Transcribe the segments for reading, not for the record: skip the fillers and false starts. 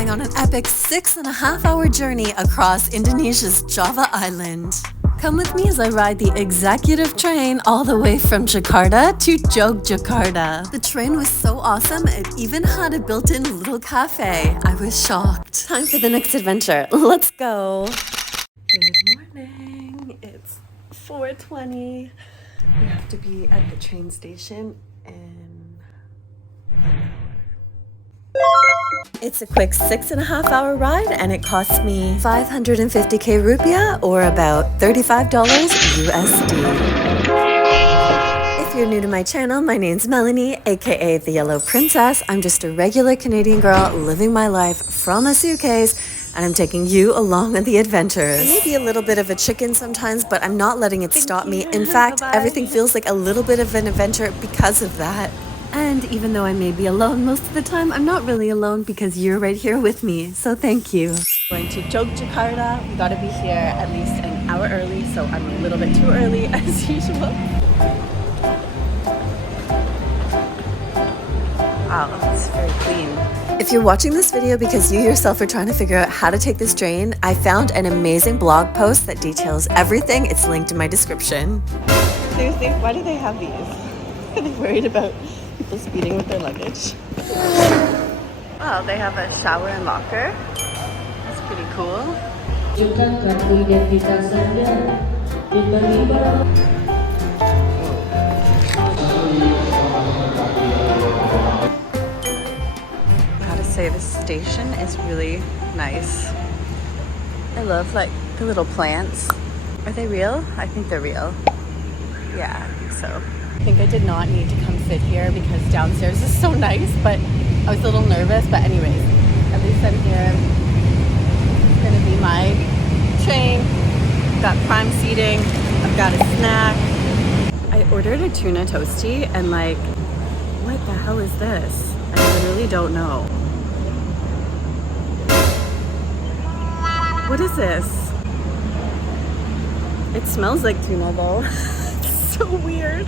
going on an epic 6.5-hour journey across Indonesia's Java Island. Come with me as I ride the executive train all the way from Jakarta to Yogyakarta. The train was so awesome, it even had a built-in little cafe. I was shocked. Time for the next adventure. Let's go. Good morning. It's 4:20. We have to be at the train station in 1 hour. It's a quick 6.5-hour ride and it cost me 550k rupiah or about $35 USD. If you're new to my channel, my name's Melanie, aka the Yellow Princess. I'm just a regular Canadian girl living my life from a suitcase, and I'm taking you along on the adventures. I may be a little bit of a chicken sometimes, but I'm not letting it stop me. In fact, everything feels like a little bit of an adventure because of that. And even though I may be alone most of the time, I'm not really alone because you're right here with me. So thank you. Going to Yogyakarta. We gotta be here at least an hour early, so I'm a little bit too early as usual. Wow, it's very clean. If you're watching this video because you yourself are trying to figure out how to take this train, I found an amazing blog post that details everything. It's linked in my description. Seriously, why do they have these? Are they worried about people speeding with their luggage? Well, they have a shower and locker. That's pretty cool. Gotta say, this station is really nice. I love like the little plants. Are they real? I think they're real. Yeah, I think so. I think I did not need to come sit here because downstairs is so nice, but I was a little nervous. But anyways, at least I'm here. It's gonna be my train. I've got prime seating. I've got a snack. I ordered a tuna toasty and like, what the hell is this? I literally don't know. What is this? It smells like tuna though. It's so weird.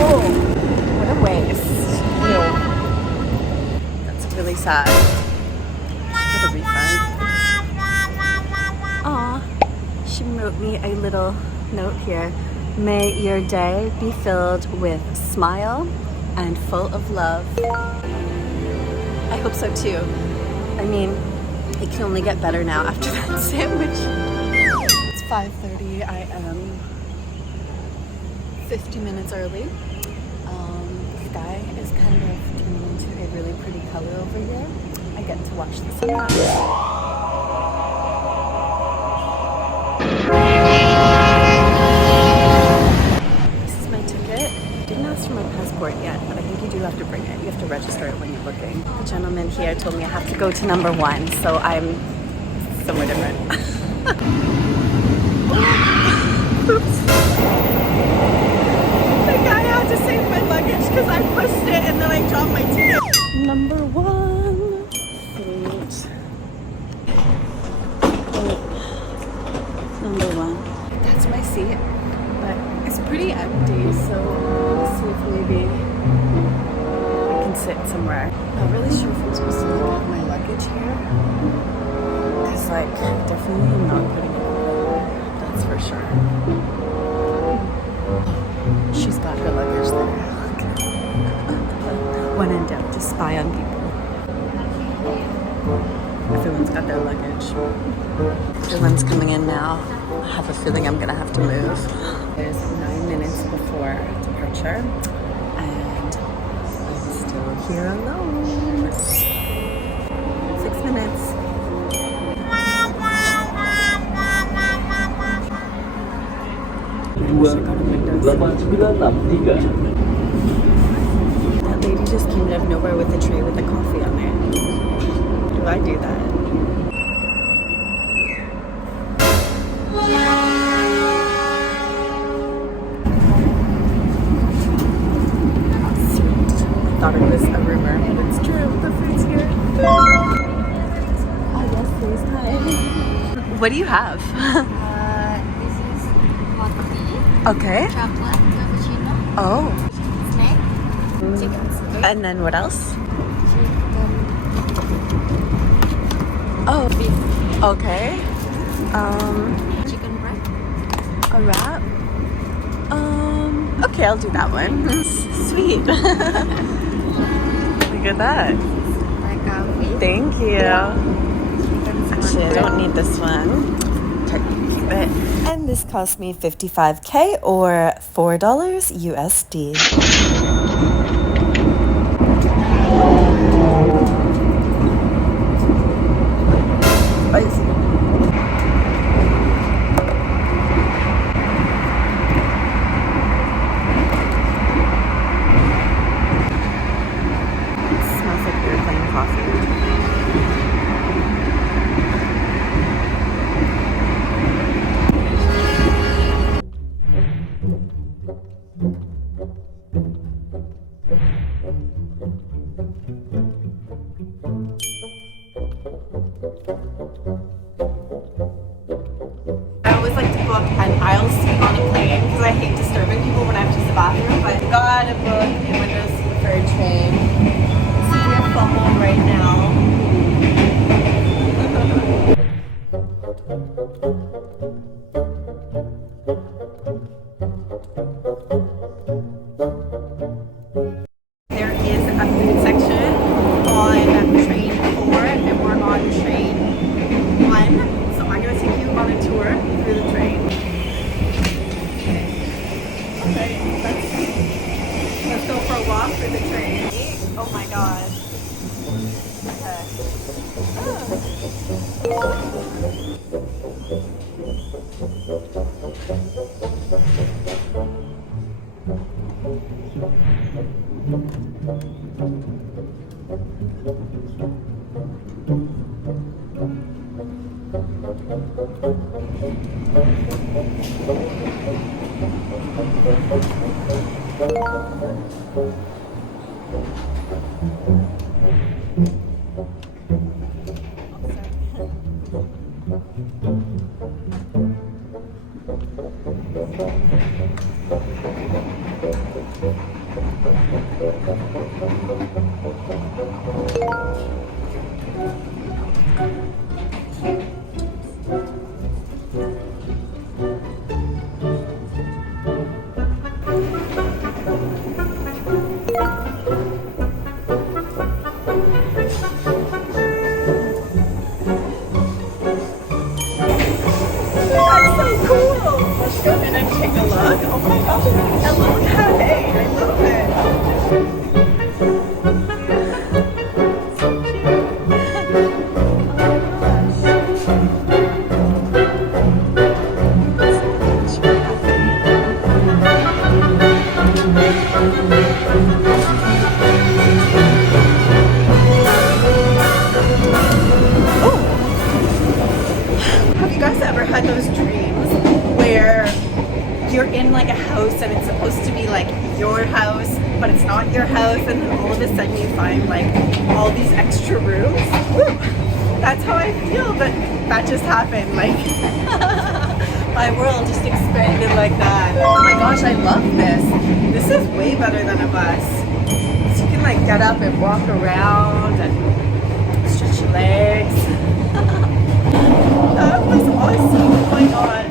Oh, what a waste. Ew. That's really sad. Get a refund. Aw, she wrote me a little note here. May your day be filled with smile and full of love. I hope so too. I mean, it can only get better now after that sandwich. It's 5:30. I am 50 minutes early. The sky is kind of turning into a really pretty color over here. I get to watch the sunrise. This is my ticket. Didn't ask for my passport yet, but I think you do have to bring it. You have to register it when you're booking. The gentleman here told me I have to go to number 1, so I'm somewhere different. Oops. I had to save my luggage because I pushed it and then I dropped my ticket. Number 1. Sweet. Number 1. That's my seat, but it's pretty empty, so let's see if maybe I can sit somewhere. Not really sure if I'm supposed to leave my luggage here. Because like, definitely I'm not putting it away. That's for sure. She's got her luggage there. When in doubt, to spy on people. Everyone's got their luggage. Everyone's coming in now. I have a feeling I'm gonna have to move. It's 9 minutes before departure, and I'm still here alone. 6 minutes. That lady just came out of nowhere with a tray with a coffee on there. Do I do that? Sweet. I thought it was a rumor, but it's true. The food's here. Oh yes, please. Hi. What do you have? This is hot tea. Okay. Chocolate cappuccino. Oh. Snack. chicken steak. And then what else? Chicken Oh, beef. okay. Chicken wrap. A wrap? Okay, I'll do that one. Sweet. Look at that. Like coffee. Thank you. Actually, I don't need this one. Okay, keep it. And this cost me $55K or $4 USD. Spicy. Smells like airplane coffee. I always like to book an aisle seat on a plane because I hate disturbing people when I have to use the bathroom, but gotta book a window seat for a train. So we're FOMO right now. There is a food section on train 4 and we're on train 1. So I'm gonna take you on a tour through the train. Okay, let's go for a walk through the train. Oh my god. Have you guys ever had those dreams where you're in like a house and it's supposed to be like your house, but it's not your house, and then all of a sudden you find like all these extra rooms? Woo! That's how I feel, but that just happened. Like my world just expanded like that. Oh my gosh, I love this. This is way better than a bus. So you can like get up and walk around and stretch your legs. That was awesome. Oh my gosh.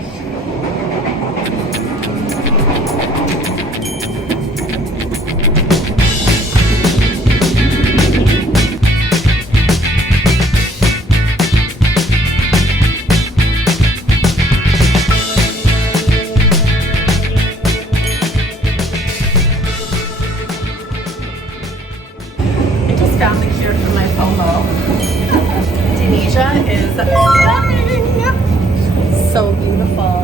I just found the cure for my FOMO. Indonesia is stunning. So beautiful.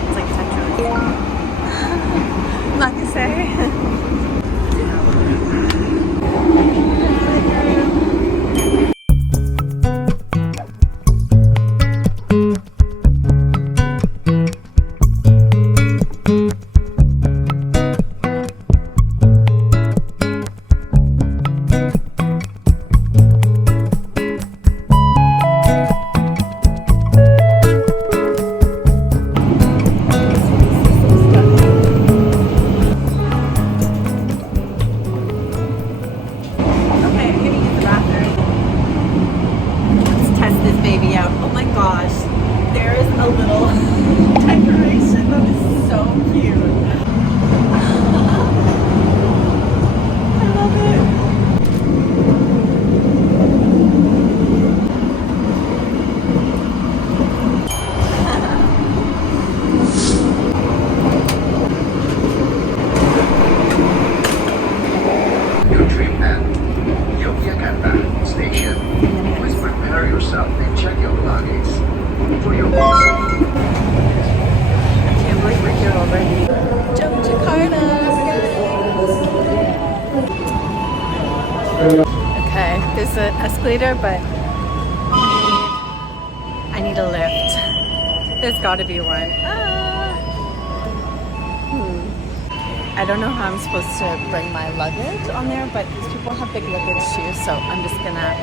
It's like Tetris. I'm not gonna say. this escalator, but I need a lift. There's got to be one. I don't know how I'm supposed to bring my luggage on there, but these people have big luggage too, so I'm just gonna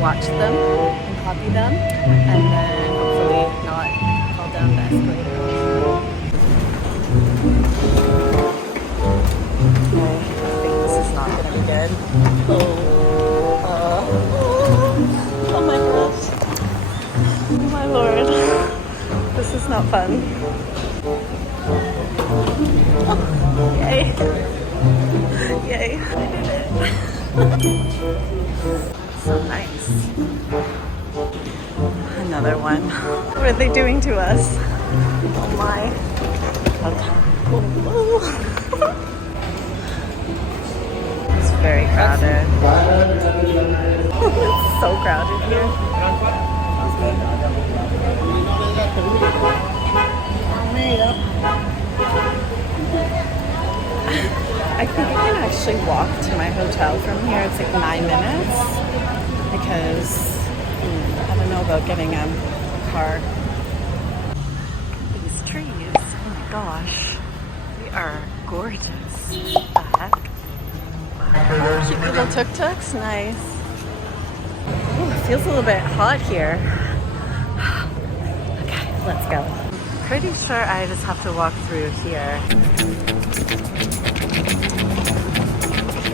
watch them and copy them, and then hopefully not fall down the escalator. Okay, I think this is not gonna be good. Oh my gosh. Oh my lord. This is not fun. Oh, yay. Yay. I did it. So nice. Another one. What are they doing to us? Oh my. Okay. Oh. It's very crowded. It's so crowded here. I think I can actually walk to my hotel from here. It's like 9 minutes because I don't know about getting a car. These trees, oh my gosh, they are gorgeous. What the heck? Wow. Cute little tuk-tuks, nice. Ooh, it feels a little bit hot here. Okay, let's go. Pretty sure I just have to walk through here.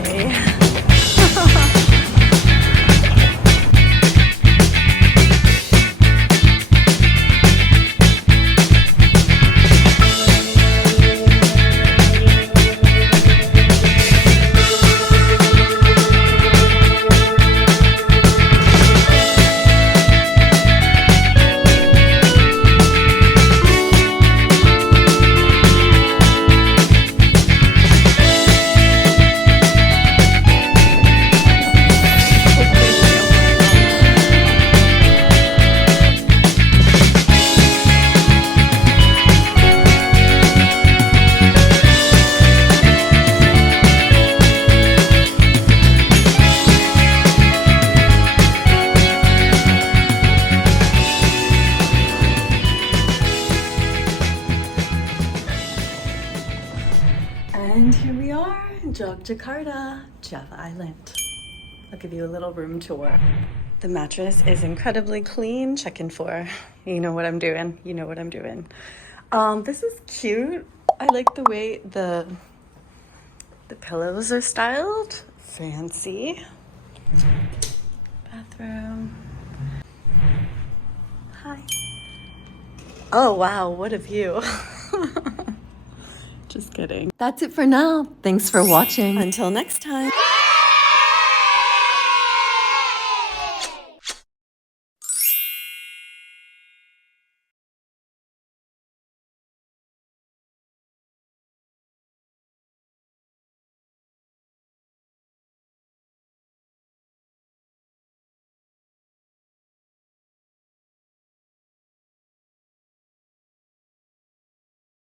Okay. And here we are in Yogyakarta, Java Island. I'll give you a little room tour. The mattress is incredibly clean. Check-in for. You know what I'm doing. You know what I'm doing. This is cute. I like the way the pillows are styled. Fancy. Bathroom. Hi. Oh wow, what a view. Just kidding. That's it for now. Thanks for watching. Until next time.